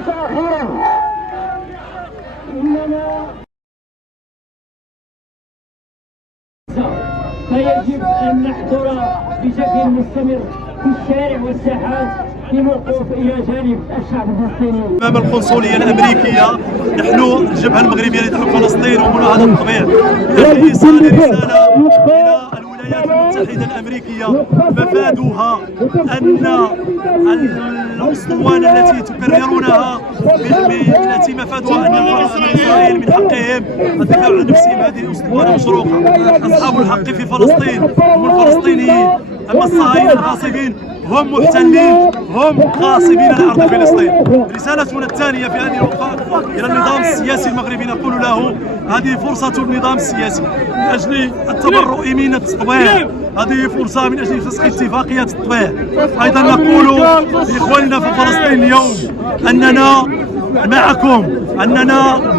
وليس أخيرا، إننا فيجب أن نحضر بشكل مستمر في الشارع والساحات للوقوف إلى جانب الشعب الفلسطيني. أمام القنصلية الأمريكية نحن الجبهة المغربية لدعم فلسطين ومناهضة التطبيع لإيصال رسالة إلى الولايات المتحدة الأمريكية مفادها أن الأسطوانة التي تكررونها التي مفادها أن إسرائيل من حقهم الدفاع عن نفسهم، هذه أسطوانة مشروخة. أصحاب الحق في فلسطين هم الفلسطينيين، أما الصهاينة الغاصبين هم محتلين، هم غاصبين لأرض فلسطين. رسالتنا الثانية في هذه الوقفة إلى النظام السياسي المغربي، نقول له هذه فرصة النظام السياسي من أجل التبرؤ من التطبيع، هذه فرصة من أجل فسخ اتفاقية التطبيع. أيضا نقول لإخواننا في فلسطين اليوم أننا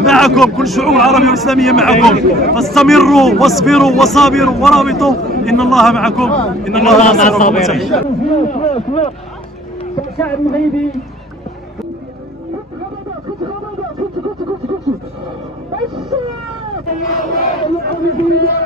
معكم، كل الشعوب العربية والإسلامية معكم، فاستمروا واصبروا وصابروا ورابطوا، إن الله معكم، إن الله مع الصابرين. الشعب المغربي الشعب